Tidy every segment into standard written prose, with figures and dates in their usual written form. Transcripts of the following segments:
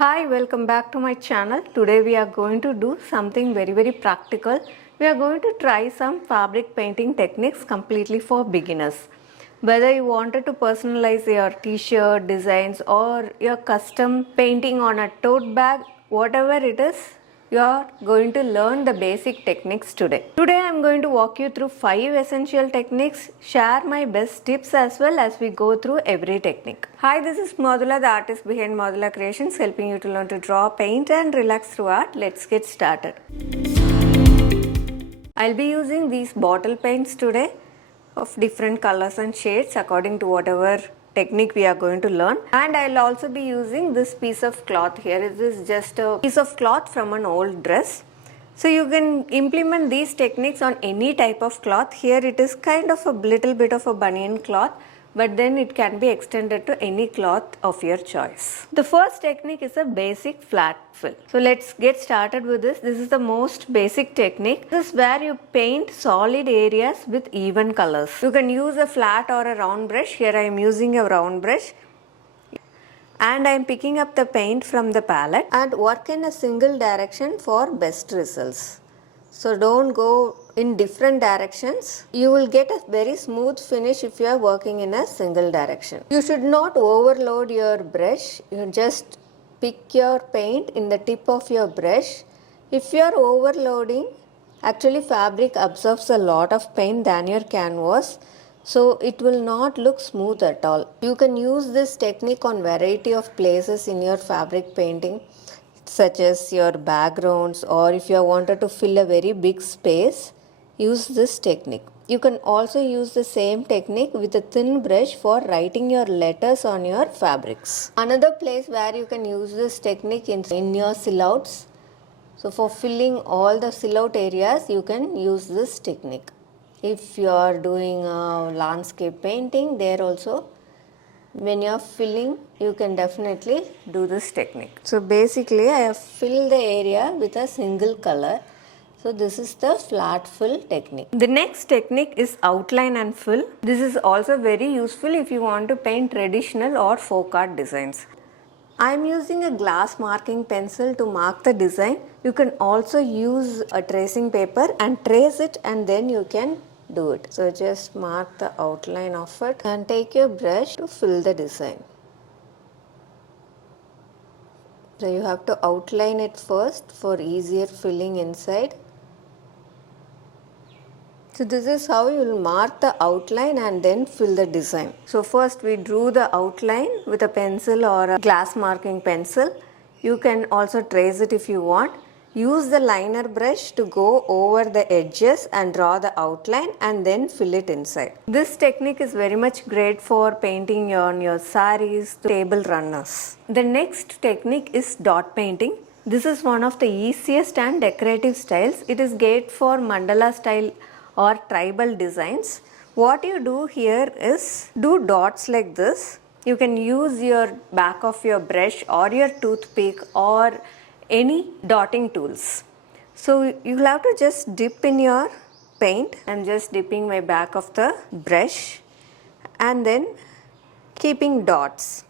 Hi, welcome back to my channel. Today we are going to do something very practical. We are going to try some fabric painting techniques completely for beginners. Whether you wanted to personalize your t-shirt designs or your custom painting on a tote bag, whatever it is, you are going to learn the basic techniques today. Today I am going to walk you through 5 essential techniques, share my best tips as well as we go through every technique. Hi, this is Modula, the artist behind Modula Creations, helping you to learn to draw, paint and relax through art. Let's get started. I'll be using these bottle paints today of different colors and shades according to whatever technique we are going to learn, and I'll also be using this piece of cloth here. This is just a piece of cloth from an old dress, so you can implement these techniques on any type of cloth. Here it is kind of a little bit of a banyan cloth, but then it can be extended to any cloth of your choice. The first technique is a basic flat fill. So let's get started with this. This is the most basic technique. This is where you paint solid areas with even colors. You can use a flat or a round brush. Here I am using a round brush. And I am picking up the paint from the palette and work in a single direction for best results. So don't go in different directions. You will get a very smooth finish if you are working in a single direction. You should not overload your brush. You just pick your paint in the tip of your brush. If you are overloading, actually fabric absorbs a lot of paint than your canvas, so it will not look smooth at all. You can use this technique on variety of places in your fabric painting, such as your backgrounds, or if you wanted to fill a very big space, use this technique. You can also use the same technique with a thin brush for writing your letters on your fabrics. Another place where you can use this technique is in your silhouettes. So for filling all the silhouette areas, you can use this technique. If you are doing a landscape painting, there also when you are filling, you can definitely do this technique. So basically I have filled the area with a single color. So this is the flat fill technique. The next technique is outline and fill. This is also very useful if you want to paint traditional or folk art designs. I am using a glass marking pencil to mark the design. You can also use a tracing paper and trace it, and then you can do it. So just mark the outline of it and take your brush to fill the design. So you have to outline it first for easier filling inside. So this is how you will mark the outline and then fill the design. So first we drew the outline with a pencil or a glass marking pencil. You can also trace it if you want. Use the liner brush to go over the edges and draw the outline and then fill it inside. This technique is very much great for painting on your saris, table runners. The next technique is dot painting. This is one of the easiest and decorative styles. It is great for mandala style or tribal designs. What you do here is do dots like this. You can use your back of your brush or your toothpick or any dotting tools. So you will have to just dip in your paint. I am just dipping my back of the brush and then keeping dots.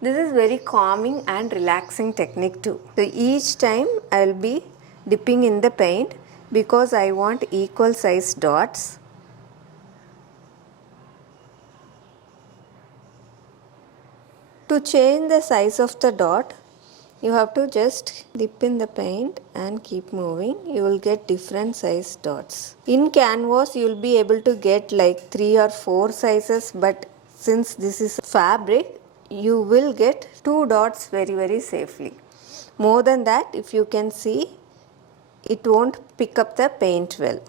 This is very calming and relaxing technique too. So each time I will be dipping in the paint because I want equal size dots. To change the size of the dot, you have to just dip in the paint and keep moving. You will get different size dots. In canvas, you will be able to get like 3 or 4 sizes, but since this is fabric, you will get 2 dots very safely. More than that, if you can see, it won't pick up the paint well.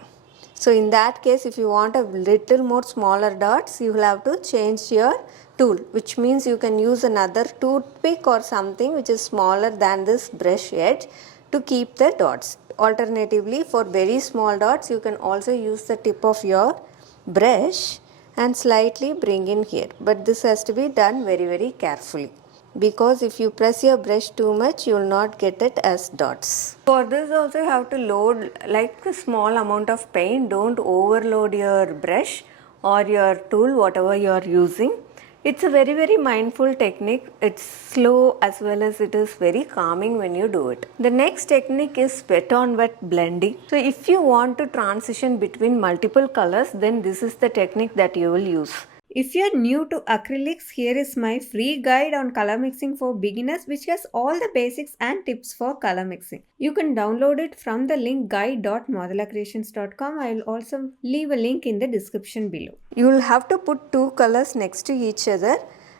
So in that case, if you want a little more smaller dots, you will have to change your tool, which means you can use another toothpick or something which is smaller than this brush edge to keep the dots. Alternatively, for very small dots, you can also use the tip of your brush and slightly bring in here. But this has to be done very carefully, because if you press your brush too much, you will not get it as dots. For this also you have to load like a small amount of paint. Don't overload your brush or your tool, whatever you are using. It's a very mindful technique. It's slow as well as it is very calming when you do it. The next technique is wet on wet blending. So if you want to transition between multiple colors, then this is the technique that you will use. If you're new to acrylics, here is my free guide on color mixing for beginners, which has all the basics and tips for color mixing. You can download it from the link guide.modulacreations.com. I will also leave a link in the description below. You will have to put two colors next to each other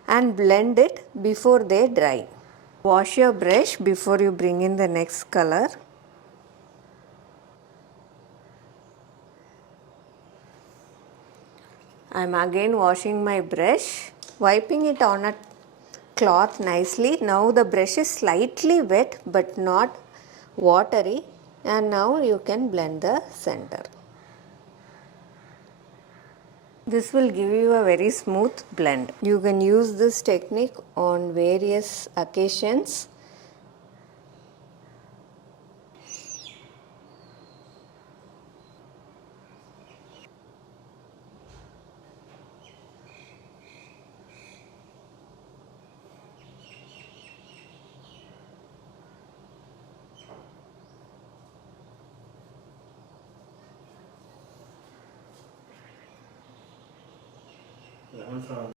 and blend it before they dry. Wash your brush before you bring in the next color. I am again washing my brush, wiping it on a cloth nicely. Now the brush is slightly wet but not watery, and now you can blend the center. This will give you a very smooth blend. You can use this technique on various occasions.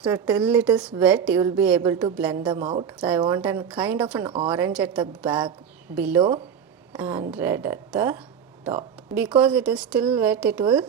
So till it is wet, you will be able to blend them out. So I want a kind of an orange at the back below and red at the top. Because it is still wet, it will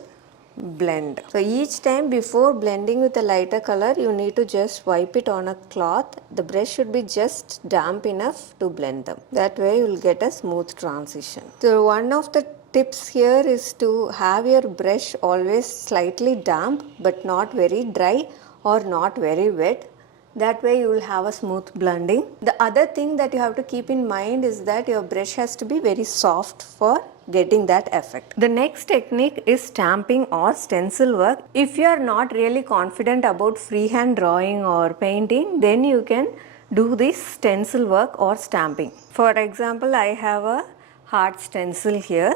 blend. So each time before blending with a lighter color, you need to just wipe it on a cloth. The brush should be just damp enough to blend them. That way you will get a smooth transition. So one of the tips here is to have your brush always slightly damp but not very dry or not very wet. That way you will have a smooth blending. The other thing that you have to keep in mind is that your brush has to be very soft for getting that effect. The next technique is stamping or stencil work. If you are not really confident about freehand drawing or painting, then you can do this stencil work or stamping. For example, I have a heart stencil here.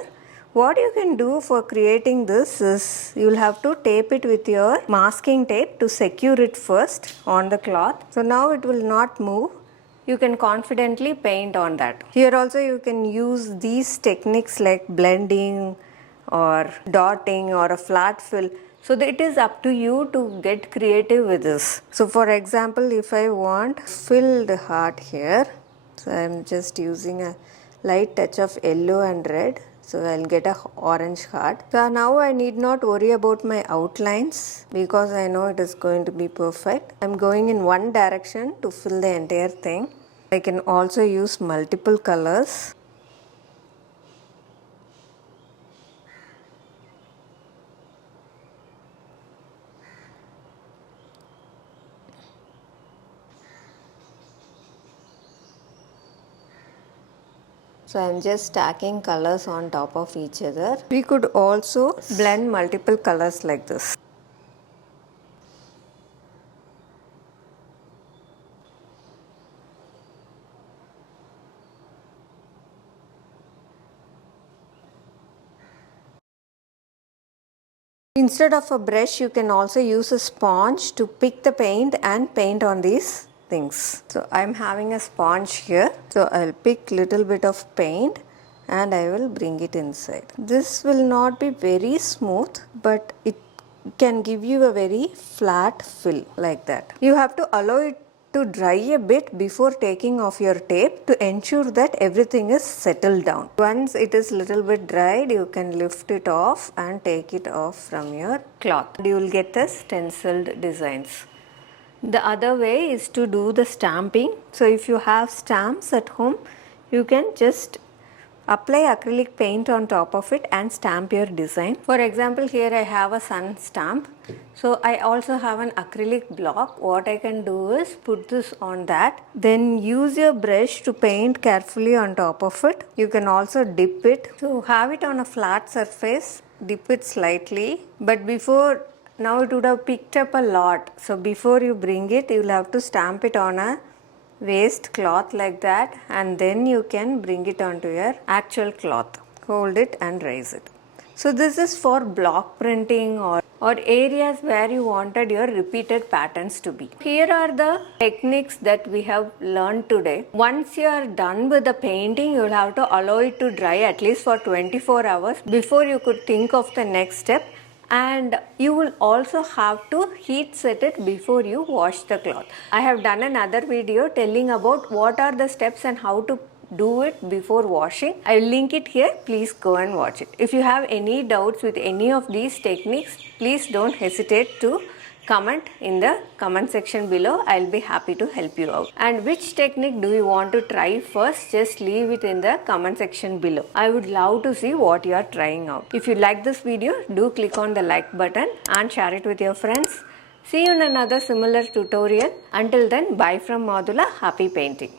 What you can do for creating this is you will have to tape it with your masking tape to secure it first on the cloth. So now it will not move. You can confidently paint on that. Here also you can use these techniques like blending or dotting or a flat fill. So it is up to you to get creative with this. So for example, if I want filled heart here, so I am just using a light touch of yellow and red. So I'll get a orange heart. So now I need not worry about my outlines because I know it is going to be perfect. I'm going in one direction to fill the entire thing. I can also use multiple colors. So I am just stacking colors on top of each other. We could also blend multiple colors like this. Instead of a brush, you can also use a sponge to pick the paint and paint on these things. So I'm having a sponge here. So I'll pick little bit of paint and I will bring it inside. This will not be very smooth, but it can give you a very flat fill like that. You have to allow it to dry a bit before taking off your tape to ensure that everything is settled down. Once it is little bit dried, you can lift it off and take it off from your cloth. You will get the stenciled designs. The other way is to do the stamping. So if you have stamps at home, you can just apply acrylic paint on top of it and stamp your design. For example, here I have a sun stamp. So I also have an acrylic block. What I can do is put this on that. Then use your brush to paint carefully on top of it. You can also dip it. To have it on a flat surface, dip it slightly. But before, now it would have picked up a lot. So before you bring it, you will have to stamp it on a waste cloth like that, and then you can bring it onto your actual cloth. Hold it and raise it. So this is for block printing or or areas where you wanted your repeated patterns to be. Here are the techniques that we have learned today. Once you are done with the painting, you will have to allow it to dry at least for 24 hours before you could think of the next step. And you will also have to heat set it before you wash the cloth. I have done another video telling about what are the steps and how to do it before washing. I will link it here. Please go and watch it. If you have any doubts with any of these techniques, please don't hesitate to comment in the comment section below. I'll be happy to help you out. And which technique do you want to try first? Just leave it in the comment section below. I would love to see what you are trying out. If you like this video, do click on the like button and share it with your friends. See you in another similar tutorial. Until then, bye from Madhula. Happy painting.